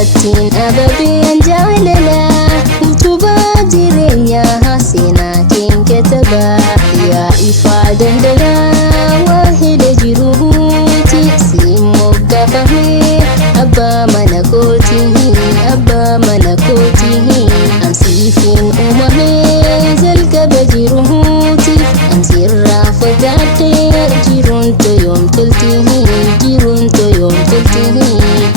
sirrattiin ababeen jaalalaa utubaa jireenyaa seenaa keen katabaa yaa ifaa daldalaa waa hela jiruuti siin moggaafamee abbaa mana kootii abbaa mana kootii ansiifiin uumamee jalqaba jiruuti ansirraa fagaadhee jiruun toyoom toltii jiruun toyoom toltii.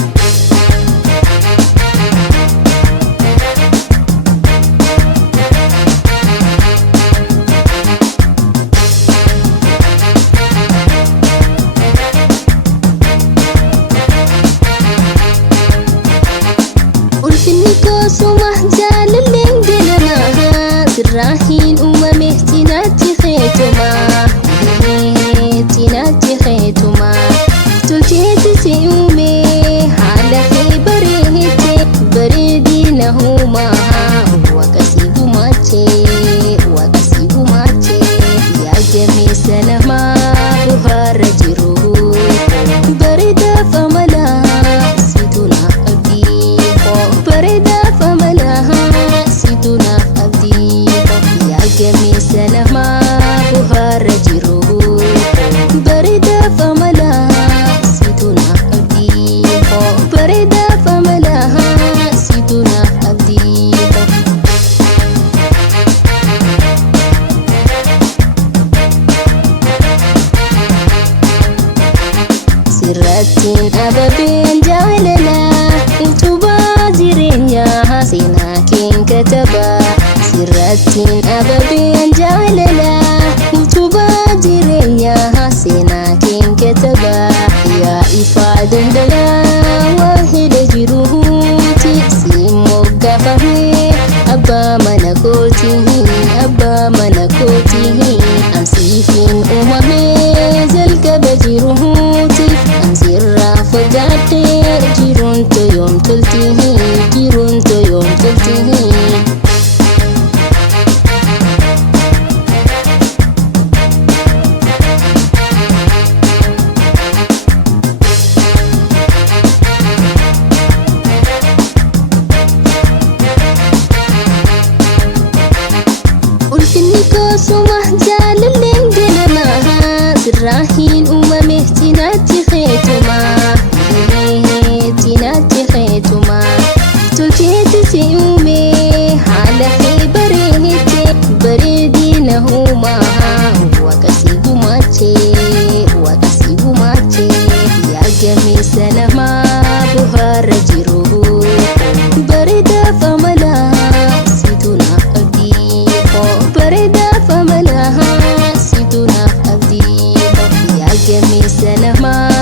Ulfinni koosuma jaalalleen ganamaa sirraahiin uumame cinaatti heetumaa cinaatti heetumaa tolcheetti si uume haala kee bareedde bareedina uumaa waaqasii gumaachee waaqasii gumaachee yaadamee sanamaa buhaara jiru bareedaaf amalaa situ naaf abdii bareedaaf amalaa situ naaf abdii yaadamee sanamaa buhaara jiru bareedaaf amalaa situ naaf abdii bareedaaf amalaa situ naaf abdii. Sirrattiin ababeen jaalalaa utubaa jireenyaa seenaa keen katabaa sirrattiin ababeen jaalalaa utubaa jireenyaa seenaa keen katabaa yaa ifaa daldalaa waa hela jiruuti siin moggaafamee abbaa mana kootii abbaa mana kootii ansiifiin uumamee jalqaba jiruuti ansirraa fagaadhee jiruun toyoom toltii jiruun toyoom toltii. Ulfinni koosuma jaalalleen ganamaa sirraahiin uumame cinaatti heetumaa cinaatti heetumaa tolcheetti si uume haala kee bareedde bareedina uumaa waaqasii gumaachee waaqasii gumaachee yaadamee sanamaa buhaara jiru bareedaaf amalaa situ naaf abdii bareedaaf amalaa situ naaf abdii yaadamee sanamaa